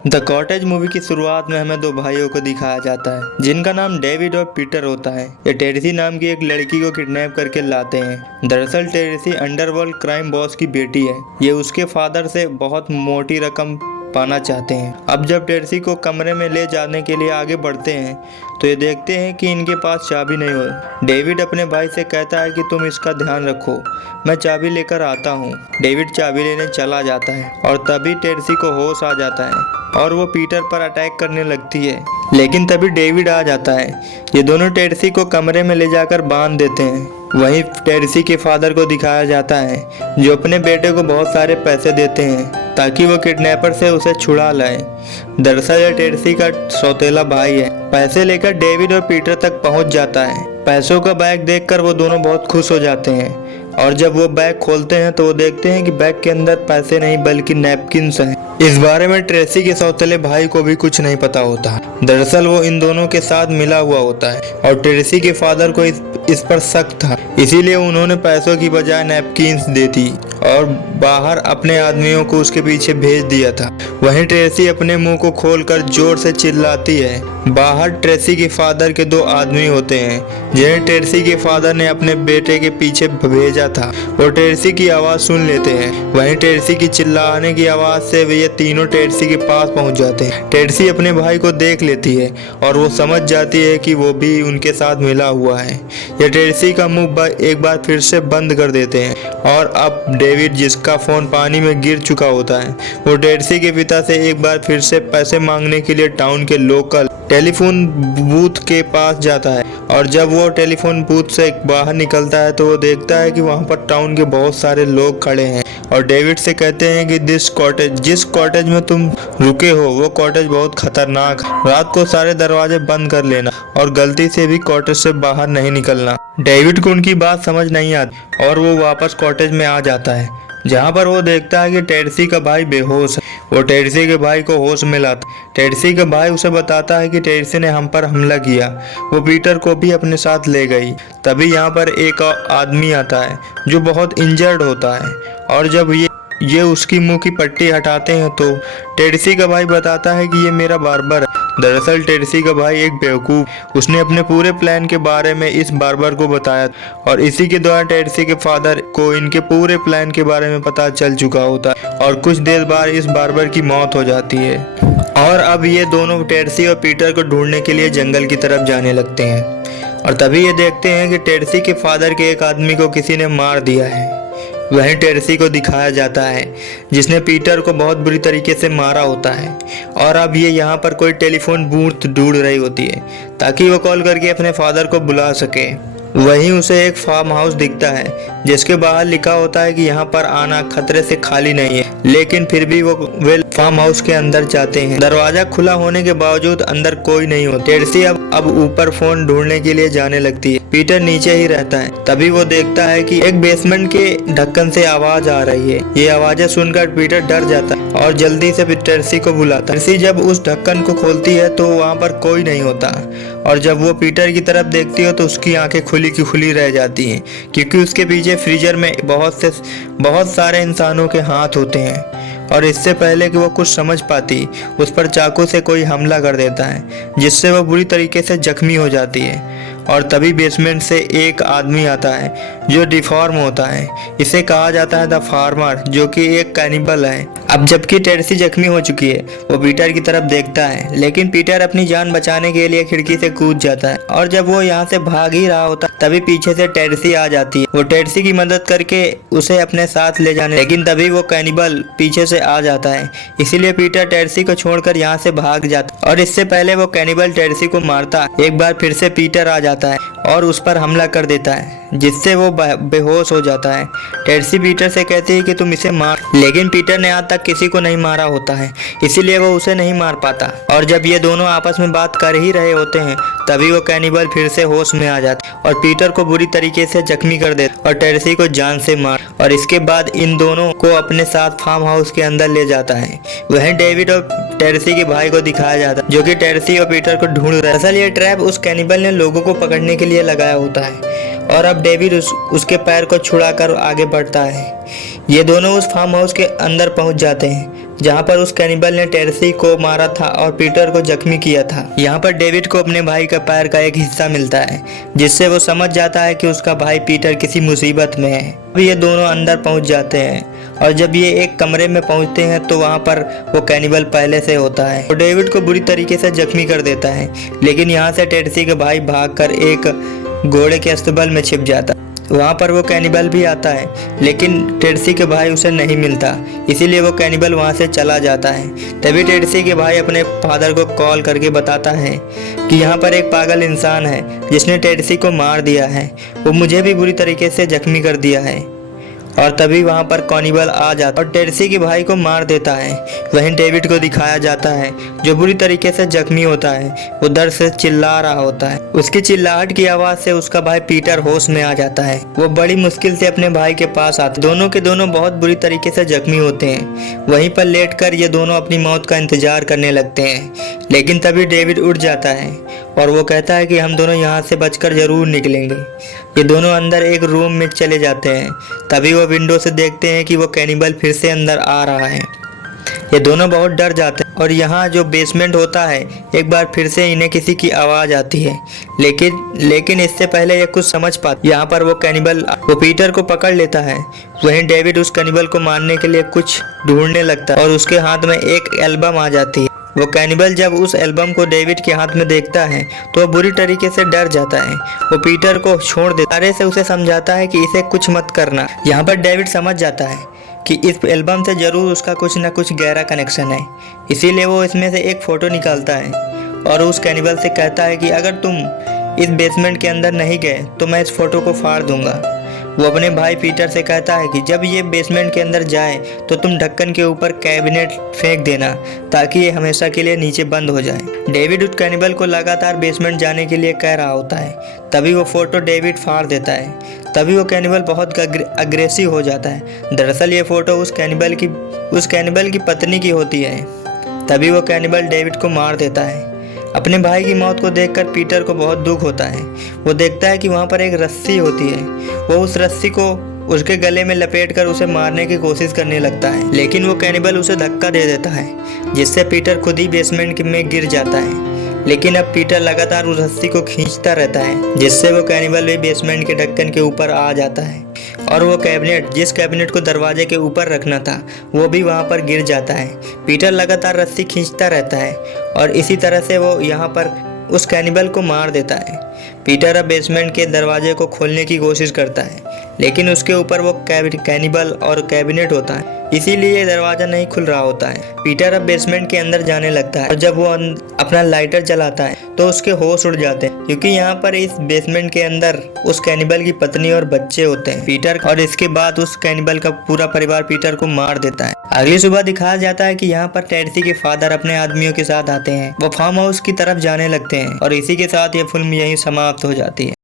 The cottage movie की शुरुआत में हमें दो भाइयों को दिखाया जाता है जिनका नाम डेविड और पीटर होता है। ये टेरेसी नाम की एक लड़की को किडनैप करके लाते हैं। दरअसल टेरेसी अंडरवर्ल्ड क्राइम बॉस की बेटी है। ये उसके फादर से बहुत मोटी रकम पाना चाहते हैं। अब जब टेरेसी को कमरे में ले जाने के लिए आगे बढ़ते हैं तो ये देखते हैं कि इनके पास चाबी नहीं हो। डेविड अपने भाई से कहता है कि तुम इसका ध्यान रखो, मैं चाबी लेकर आता हूँ। डेविड चाबी लेने चला जाता है और तभी टेरेसी को होश आ जाता है और वो पीटर पर अटैक करने लगती है, लेकिन तभी डेविड आ जाता है। ये दोनों टेरेसी को कमरे में ले जाकर बांध देते हैं। वहीं टेरेसी के फादर को दिखाया जाता है जो अपने बेटे को बहुत सारे पैसे देते हैं ताकि वो किडनैपर से उसे छुड़ा लाए। दरअसल यह टेरेसी का सौतेला भाई है। पैसे लेकर डेविड और पीटर तक पहुंच जाता है। पैसों का बैग देखकर वो दोनों बहुत खुश हो जाते हैं और जब वो बैग खोलते हैं तो वो देखते हैं कि बैग के अंदर पैसे नहीं बल्कि नैपकिन्स हैं। इस बारे में ट्रेसी के सौतेले भाई को भी कुछ नहीं पता होता। दरअसल वो इन दोनों के साथ मिला हुआ होता है और ट्रेसी के फादर को इस पर शक था, इसीलिए उन्होंने पैसों की बजाय नैपकिन्स दे दी और बाहर अपने आदमियों को उसके पीछे भेज दिया था। वहीं ट्रेसी अपने मुंह को खोलकर जोर से चिल्लाती है। बाहर ट्रेसी के फादर के दो आदमी होते हैं जिन्हें ट्रेसी के फादर ने अपने बेटे के पीछे भेजा था। वो ट्रेसी की आवाज़ सुन लेते हैं। वहीं ट्रेसी की चिल्लाने की आवाज़ से वे तीनों ट्रेसी के पास पहुंच जाते हैं। ट्रेसी अपने भाई को देख लेती है और वो समझ जाती है कि वो भी उनके साथ मिला हुआ है। ये ट्रेसी का मुंह एक बार फिर से बंद कर देते हैं और अब डेविड, जिसका फ़ोन पानी में गिर चुका होता है, वो ट्रेसी के पिता से एक बार फिर से पैसे मांगने के लिए टाउन के लोकल टेलीफोन बूथ के पास जाता है और जब वो टेलीफोन बूथ से बाहर निकलता है तो वो देखता है कि वहाँ पर टाउन के बहुत सारे लोग खड़े हैं और डेविड से कहते हैं कि जिस कॉटेज में तुम रुके हो वो कॉटेज बहुत खतरनाक है। रात को सारे दरवाजे बंद कर लेना और गलती से भी कॉटेज से बाहर नहीं निकलना। डेविड को उनकी बात समझ नहीं आती और वो वापस कॉटेज में आ जाता है जहाँ पर वो देखता है कि टेरेसी का भाई बेहोश है। वो टेरेसी के भाई को होश में लाता। टेरेसी का भाई उसे बताता है कि टेरेसी ने हम पर हमला किया। वो पीटर को भी अपने साथ ले गई। तभी यहाँ पर एक आदमी आता है जो बहुत इंजर्ड होता है और जब ये उसकी मुंह की पट्टी हटाते हैं तो टेरेसी का भाई बताता है कि ये मेरा बार्बर है। दरअसल टेरेसी का भाई एक बेवकूफ़, उसने अपने पूरे प्लान के बारे में इस बार्बर को बताया और इसी के दौरान टेरेसी के फादर को इनके पूरे प्लान के बारे में पता चल चुका होता है और कुछ देर बाद इस बार्बर की मौत हो जाती है। और अब ये दोनों टेरेसी और पीटर को ढूंढने के लिए जंगल की तरफ जाने लगते हैं और तभी ये देखते हैं कि टेरेसी के फादर के एक आदमी को किसी ने मार दिया है। वहीं टेरेसी को दिखाया जाता है जिसने पीटर को बहुत बुरी तरीके से मारा होता है और अब ये यहाँ पर कोई टेलीफोन बूथ ढूंढ रही होती है ताकि वो कॉल करके अपने फादर को बुला सके। वहीं उसे एक फार्म हाउस दिखता है जिसके बाहर लिखा होता है कि यहाँ पर आना खतरे से खाली नहीं है, लेकिन फिर भी वे फार्म हाउस के अंदर जाते हैं। दरवाजा खुला होने के बावजूद अंदर कोई नहीं होता। टेरेसी अब ऊपर फोन ढूंढने के लिए जाने लगती है। पीटर नीचे ही रहता है। तभी वो देखता है कि एक बेसमेंट के ढक्कन से आवाज आ रही है। ये आवाजें सुनकर पीटर डर जाता है और जल्दी से टेरेसी को बुलाता है। टेरेसी जब उस ढक्कन को खोलती है तो वहाँ पर कोई नहीं होता और जब वो पीटर की तरफ देखती है तो उसकी आंखें खुली की खुली रह जाती हैं क्योंकि उसके पीछे फ्रीजर में बहुत सारे इंसानों के हाथ होते हैं और इससे पहले कि वो कुछ समझ पाती उस पर चाकू से कोई हमला कर देता है जिससे वो बुरी तरीके से जख्मी हो जाती है। और तभी बेसमेंट से एक आदमी आता है जो डिफॉर्म होता है। इसे कहा जाता है द फार्मर, जो कि एक कैनिबल है। अब जबकि टेरेसी जख्मी हो चुकी है वो पीटर की तरफ देखता है, लेकिन पीटर अपनी जान बचाने के लिए खिड़की से कूद जाता है और जब वो यहाँ से भाग ही रहा होता तभी पीछे से टेरेसी आ जाती है। वो टेरेसी की मदद करके उसे अपने साथ ले जाने, लेकिन तभी वो कैनिबल पीछे से आ जाता है, इसीलिए पीटर टेरेसी को छोड़कर यहाँ से भाग जाता और इससे पहले वो कैनिबल टेरेसी को मारता एक बार फिर से पीटर आ जाता है और उस पर हमला कर देता है जिससे वो बेहोश हो जाता है। टेरेसी पीटर से कहती है कि तुम इसे मार, लेकिन पीटर ने आज तक किसी को नहीं मारा होता है इसीलिए वो उसे नहीं मार पाता। और जब ये दोनों आपस में बात कर ही रहे होते हैं तभी वो कैनिबल फिर से होश में आ जाता है और पीटर को बुरी तरीके से जख्मी कर देता और टेरेसी को जान से मार और इसके बाद इन दोनों को अपने साथ फार्म हाउस के अंदर ले जाता है। वहीं डेविड और टेरेसी के भाई को दिखाया जाता है जो कि टेरेसी और पीटर को ढूंढ रहा है। असल ये ट्रैप उस कैनिबल ने लोगों को पकड़ने के लिए लगाया होता है और अब डेविड उसके पैर को छुड़ाकर आगे बढ़ता है। ये दोनों उस फार्म हाउस के अंदर पहुंच जाते हैं जहाँ पर उस कैनिबल ने टेरेसी को मारा था और पीटर को जख्मी किया था। यहाँ पर डेविड को अपने भाई का पैर का एक हिस्सा मिलता है, जिससे वो समझ जाता है कि उसका भाई पीटर किसी मुसीबत में है। अब ये दोनों अंदर पहुंच जाते हैं और जब ये एक कमरे में पहुंचते हैं तो वहाँ पर वो कैनिबल पहले से होता है और डेविड को बुरी तरीके से जख्मी कर देता है। लेकिन यहाँ से टेरेसी के भाई भागकर एक घोड़े के अस्तबल में छिप जाता है। वहाँ पर वो कैनिबल भी आता है, लेकिन टेरेसी के भाई उसे नहीं मिलता, इसीलिए वो कैनिबल वहाँ से चला जाता है। तभी टेरेसी के भाई अपने फादर को कॉल करके बताता है कि यहाँ पर एक पागल इंसान है जिसने टेरेसी को मार दिया है, वो मुझे भी बुरी तरीके से जख्मी कर दिया है। और तभी वहाँ पर कैनिबल आ जाता है और टेरेसी के भाई को मार देता है। वहीं डेविड को दिखाया जाता है जो बुरी तरीके से जख्मी होता है, वो दर्द से चिल्ला रहा होता है। उसकी चिल्लाहट की आवाज़ से उसका भाई पीटर होश में आ जाता है। वो बड़ी मुश्किल से अपने भाई के पास आता है। दोनों के दोनों बहुत बुरी तरीके से जख्मी होते हैं। वहीं पर लेटकर ये दोनों अपनी मौत का इंतजार करने लगते हैं। लेकिन तभी डेविड उठ जाता है और वो कहता है कि हम दोनों यहाँ से बचकर जरूर निकलेंगे। ये दोनों अंदर एक रूम में चले जाते हैं। तभी वो विंडो से देखते हैं कि वो कैनिबल फिर से अंदर आ रहा है। ये दोनों बहुत डर जाते हैं और यहाँ जो बेसमेंट होता है, एक बार फिर से इन्हें किसी की आवाज़ आती है। लेकिन इससे पहले ये कुछ समझ पाते, यहाँ पर वो कैनिबल वो पीटर को पकड़ लेता है। वहीं डेविड उस कैनिबल को मारने के लिए कुछ ढूंढने लगता है और उसके हाथ में एक एल्बम आ जाती है। वो कैनिबल जब उस एल्बम को डेविड के हाथ में देखता है तो वो बुरी तरीके से डर जाता है। वो पीटर को छोड़ देता है, से उसे समझाता है कि इसे कुछ मत करना। यहाँ पर डेविड समझ जाता है कि इस एल्बम से जरूर उसका कुछ न कुछ गहरा कनेक्शन है, इसीलिए वो इसमें से एक फ़ोटो निकालता है और उस कैनिबल से कहता है कि अगर तुम इस बेसमेंट के अंदर नहीं गए तो मैं इस फ़ोटो को फाड़ दूंगा। वो अपने भाई पीटर से कहता है कि जब ये बेसमेंट के अंदर जाए तो तुम ढक्कन के ऊपर कैबिनेट फेंक देना ताकि ये हमेशा के लिए नीचे बंद हो जाए। डेविड उस कैनिबल को लगातार बेसमेंट जाने के लिए कह रहा होता है। तभी वो फ़ोटो डेविड फाड़ देता है। तभी वो कैनिबल बहुत अग्रेसिव हो जाता है। दरअसल ये फ़ोटो उस कैनिबल की पत्नी की होती है। तभी वो कैनिबल डेविड को मार देता है। अपने भाई की मौत को देखकर पीटर को बहुत दुख होता है। वो देखता है कि वहाँ पर एक रस्सी होती है। वो उस रस्सी को उसके गले में लपेटकर उसे मारने की कोशिश करने लगता है, लेकिन वो कैनिबल उसे धक्का दे देता है, जिससे पीटर खुद ही बेसमेंट में गिर जाता है। लेकिन अब पीटर लगातार उस रस्सी को खींचता रहता है, जिससे वो कैनिबल भी बेसमेंट के ढक्कन के ऊपर आ जाता है और वो जिस कैबिनेट को दरवाजे के ऊपर रखना था, वो भी वहाँ पर गिर जाता है। पीटर लगातार रस्सी खींचता रहता है और इसी तरह से वो यहाँ पर उस कैनिबल को मार देता है। पीटर अब बेसमेंट के दरवाजे को खोलने की कोशिश करता है, लेकिन उसके ऊपर वो कैनिबल और कैबिनेट होता है, इसीलिए दरवाज़ा नहीं खुल रहा होता है। पीटर अब बेसमेंट के अंदर जाने लगता है और जब वो अपना लाइटर जलाता है तो उसके होश उड़ जाते हैं, क्योंकि यहाँ पर इस बेसमेंट के अंदर उस कैनिबल की पत्नी और बच्चे होते हैं। पीटर और इसके बाद उस कैनिबल का पूरा परिवार पीटर को मार देता है। अगली सुबह दिखाया जाता है कि यहाँ पर टेरेसी के फादर अपने आदमियों के साथ आते हैं। वो फार्म हाउस की तरफ जाने लगते हैं और इसी के साथ ये फिल्म यहीं समाप्त हो जाती है।